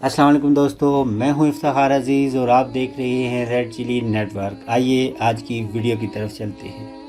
अस्सलाम वालेकुम दोस्तों, मैं हूं इफ्तिखार अजीज़ और आप देख रहे हैं रेड चिली नेटवर्क। आइए आज की वीडियो की तरफ चलते हैं।